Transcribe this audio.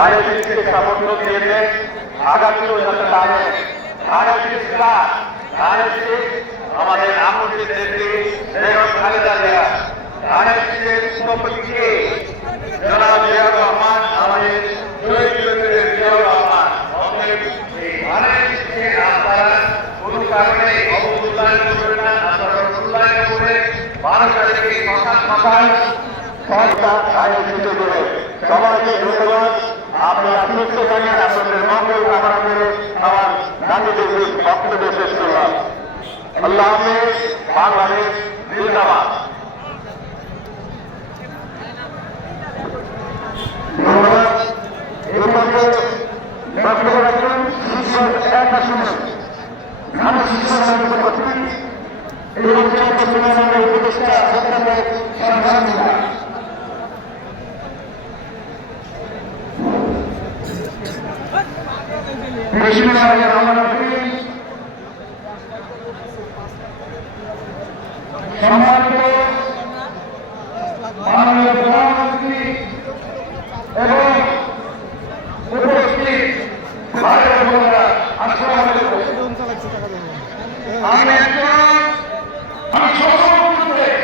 রাজনীতিকে সমর্থন দিয়েছে আগামীও যাতে তাদের রাজনীতিরা রাজনীতি আমাদের আমলের নেত্রী বেগম খালেদা জিয়া রাজনীতির স্থপতিকে জনাব জিয়াউর রহমান আমাদের শহীদ প্রেসিডেন্ট জিয়াউর রহমান অতএব এই রাজনীতিকে আপনারা কোনো কারণে অবমূল্যায়ন করবেন না, আপনারা মূল্যায়ন করে 12 তারিখে সকাল সরকার রাজনীতি করে সবাইকে ধন্যবাদ। আপনারা সুস্থ থাকেন, আপনাদের মঙ্গল কামনা করে আমার গান্ধীদের বক্তব্য শেষ করলাম। আল্লাহ হাফেজ। বাংলাদেশ জিন্দাবাদ। ধন্যবাদ। এই মধ্যে বক্তব্য রাখবেন শিক্ষক এক আসনে ঢাকা শিক্ষক কর্তৃক এবং পশ্চিমবঙ্গের উপদেষ্টা অধ্যাপক সরকার সম্মানিত মাননীয় প্রধানমন্ত্রী এবং উপস্থিত ভাই বোনেরা, আসসালামু আলাইকুম। আমি সম্মান জানাই।